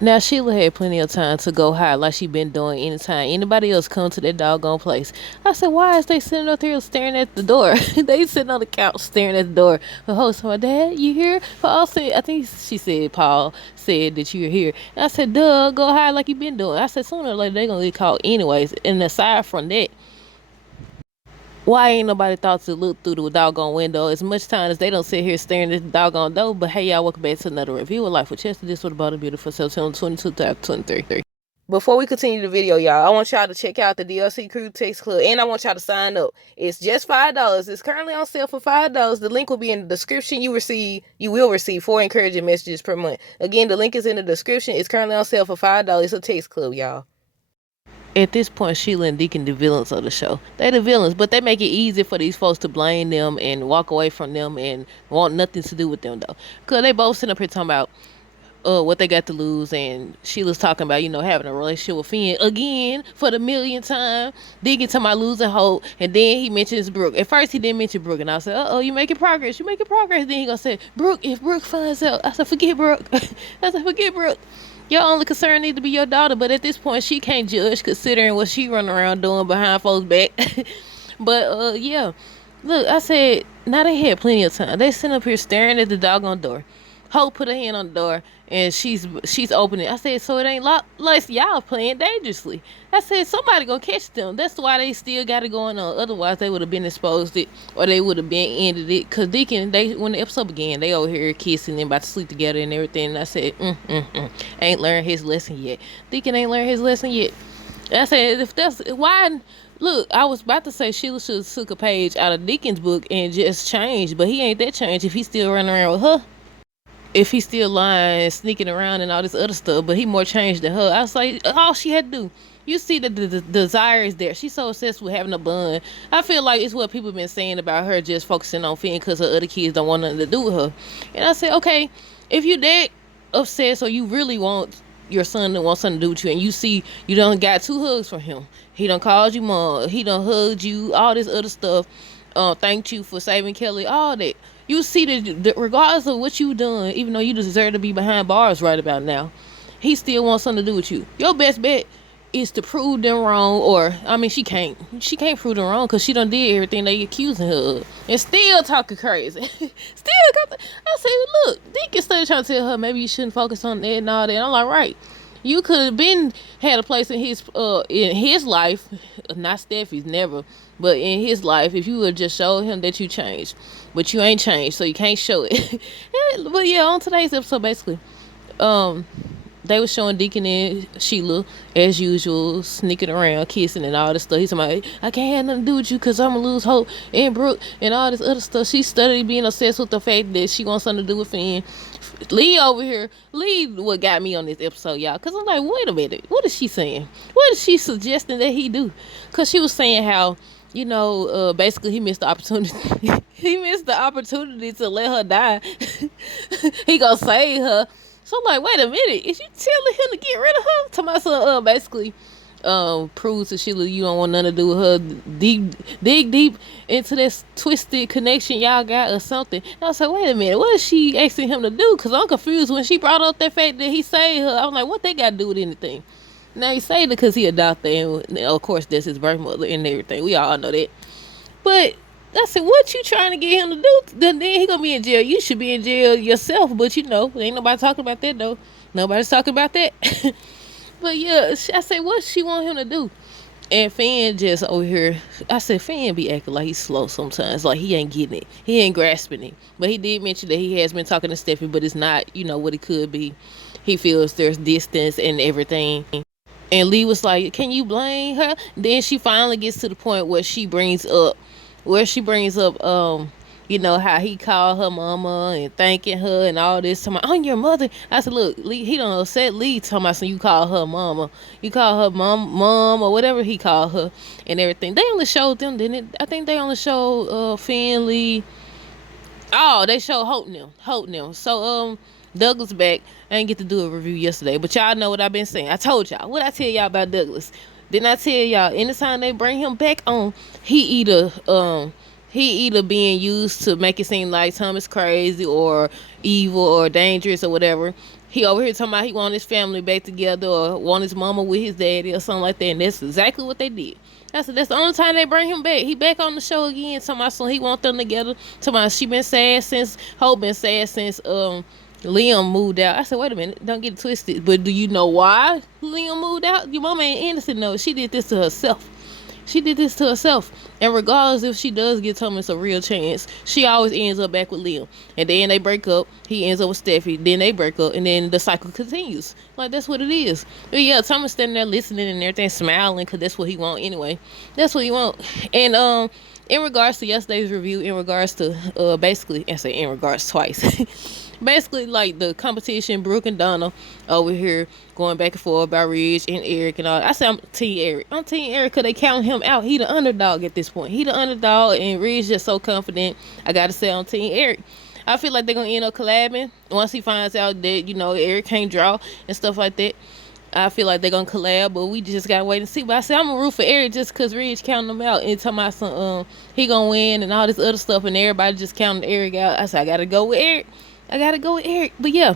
Now Sheila had plenty of time to go hide like she been doing anytime anybody else come to that doggone place. I said, why is they sitting up there staring at the door? They sitting on the couch staring at the door. The host told my dad, you here? Paul said, I think she said Paul said that you were here. And I said, duh, go hide like you been doing. I said, sooner or later they gonna get caught anyways. And aside from that, why ain't nobody thought to look through the doggone window as much time as they don't sit here staring at the doggone door? But hey, y'all, welcome back to another review of Life with Chester. This was about a beautiful September 22, 2023. Before we continue the video, y'all, I want y'all to check out the DLC Crew Text Club, and I want y'all to sign up. It's just $5. It's currently on sale for $5. The link will be in the description. You will receive 4 encouraging messages per month. Again, the link is in the description. It's currently on sale for $5. It's a text club, y'all. At this point, Sheila and Deacon the villains of the show. They the villains, but they make it easy for these folks to blame them and walk away from them and want nothing to do with them though. Cause they both sitting up here talking about what they got to lose, and Sheila's talking about, having a relationship with Finn again for the millionth time. Deacon talking about losing hope, and then he mentions Brooke. At first he didn't mention Brooke, and I said, uh oh, you making progress, you making progress. Then he gonna say, Brooke, if Brooke finds out. I said, forget Brooke. I said, forget Brooke. Your only concern need to be your daughter, but at this point she can't judge considering what she running around doing behind folks' back. But yeah. Look, I said, now they had plenty of time. They sitting up here staring at the doggone door. Hope put her hand on the door and she's opening. I said, so it ain't locked? Like, y'all playing dangerously. I said, somebody gonna catch them. That's why they still got it going on. Otherwise they would have been exposed it, or they would have been ended it. Cause Deacon, when the episode began, they over here kissing and about to sleep together and everything. And I said, ain't learned his lesson yet. Deacon ain't learned his lesson yet. And I said, if that's why. Look, I was about to say Sheila should have took a page out of Deacon's book and just changed, but he ain't that changed if he's still running around with her. If he's still lying, sneaking around and all this other stuff, but he more changed than her. I was like, all she had to do. You see the desire is there. She's so obsessed with having a bun. I feel like it's what people been saying about her just focusing on Finn because her other kids don't want nothing to do with her. And I said, okay, if you that obsessed or you really want your son to want something to do with you, and you see you done got 2 hugs from him. He done called you mom. He done hugged you. All this other stuff. Thanked you for saving Kelly. All that. You see that regardless of what you done, even though you deserve to be behind bars right about now, he still wants something to do with you. Your best bet is to prove them wrong, or I mean, she can't prove them wrong because she done did everything they accusing her of, and still talking crazy. Still got the. I said, look, Deacon still trying to tell her maybe you shouldn't focus on that and all that. I'm like, right. You could have been had a place in his life, not Steffi's, never, but in his life, if you would just show him that you changed, but you ain't changed, so you can't show it. But yeah, on today's episode, basically, um, they were showing Deacon and Sheila as usual, sneaking around, kissing and all this stuff. He's like, I can't have nothing to do with you because I'm gonna lose hope and Brooke and all this other stuff. She studied being obsessed with the fact that she wants something to do with Finn. Lee over here, Lee what got me on this episode, y'all, because I'm like, wait a minute, what is she saying? What is she suggesting that he do? Because she was saying how, basically he missed the opportunity. He missed the opportunity to let her die. He gonna save her. So I'm like, wait a minute, is you telling him to get rid of her? To my son, basically, proves to Sheila you don't want nothing to do with her. Dig deep into this twisted connection y'all got or something. And I said, wait a minute, what is she asking him to do? Because I'm confused when she brought up that fact that he saved her. I'm like, what they got to do with anything? Now he saved her because he adopted, and of course that's his birth mother and everything. We all know that. But I said, what you trying to get him to do? Then he gonna be in jail. You should be in jail yourself, but ain't nobody talking about that though. Nobody's talking about that. But yeah, I said, what she want him to do? And Finn just over here, I said, Finn be acting like he's slow sometimes, like he ain't getting it. He ain't grasping it. But he did mention that he has been talking to Stephanie, but it's not, what it could be. He feels there's distance and everything. And Lee was like, can you blame her? Then she finally gets to the point where she brings up, how he called her mama and thanking her and all this. Talking about, I'm your mother. I said, look, Lee, he done upset Lee talking about, so you call her mama. You call her mom or whatever he called her and everything. They only showed them, didn't it? I think they only showed Finn, Lee. Oh, they showed Hope them. So, Douglas back. I didn't get to do a review yesterday, but y'all know what I've been saying. I told y'all. What I tell y'all about Douglas? Didn't I tell y'all, anytime they bring him back on, he either he either being used to make it seem like Tom is crazy or evil or dangerous or whatever. He over here talking about he want his family back together or want his mama with his daddy or something like that. And that's exactly what they did. I said that's the only time they bring him back. He back on the show again. Talking about so he want them together. Talking about she been sad since Hope been sad since Liam moved out. I said, wait a minute, don't get it twisted. But do you know why Liam moved out? Your mama ain't innocent. No, she did this to herself. She did this to herself. And regardless if she does get Thomas a real chance, she always ends up back with Liam. And then they break up. He ends up with Steffi. Then they break up. And then the cycle continues. Like, that's what it is. But yeah, Thomas standing there listening and everything, smiling, because that's what he want anyway. That's what he want. And in regards to yesterday's review, in regards to basically, I say in regards twice. Basically, like the competition, Brooke and Donna over here going back and forth about Ridge and Eric and all. I say I'm Team Eric. I'm Team Eric because they count him out. He the underdog at this point. He the underdog, and Ridge just so confident. I gotta say I'm Team Eric. I feel like they're gonna end up collabing once he finds out that Eric can't draw and stuff like that. I feel like they're gonna collab, but we just gotta wait and see. But I say I'm gonna root for Eric just because Ridge counting him out and talking about some he gonna win and all this other stuff, and everybody just counting Eric out. I said I gotta go with Eric. But yeah,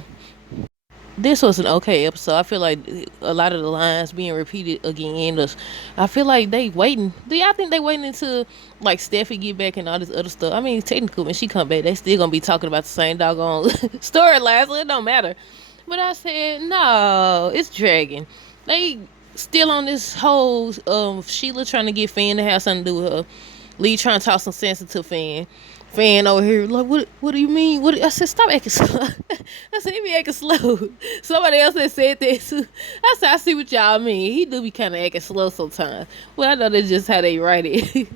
this was an okay episode. I feel like a lot of the lines being repeated again. I feel like they waiting. Do y'all think they waiting until like Steffi get back and all this other stuff? I mean, technically when she come back, they still gonna be talking about the same doggone storyline, so it don't matter. But I said no, it's dragging. They still on this whole Sheila trying to get Finn to have something to do with her. Lee trying to talk some sense to Fan over here, like, what do you mean? I said, stop acting slow. I said, he be acting slow. Somebody else had said that too. I said, I see what y'all mean. He do be kind of acting slow sometimes. Well, I know that's just how they write it.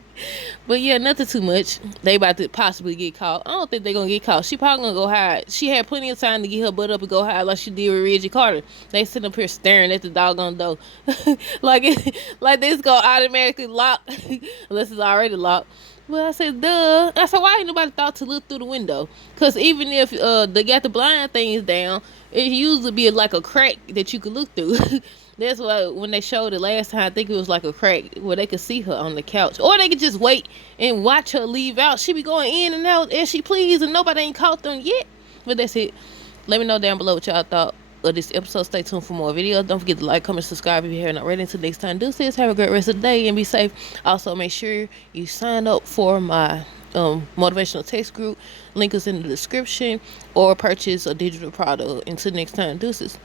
But yeah, nothing too much. They about to possibly get caught. I don't think they're going to get caught. She probably going to go hide. She had plenty of time to get her butt up and go hide like she did with Reggie Carter. They sitting up here staring at the doggone door. like this going to automatically lock unless it's already locked. Well, I said, duh. I said, why ain't nobody thought to look through the window? Because even if they got the blind things down, it usually be like a crack that you could look through. That's why when they showed it last time, I think it was like a crack where they could see her on the couch. Or they could just wait and watch her leave out. She be going in and out as she please, and nobody ain't caught them yet. But that's it. Let me know down below what y'all thought of this episode. Stay tuned for more videos. Don't forget to like, comment, subscribe if you haven't already. Until next time, deuces. Have a great rest of the day and be safe. Also, make sure you sign up for my motivational text group. Link is in the description, or purchase a digital product. Until next time, deuces.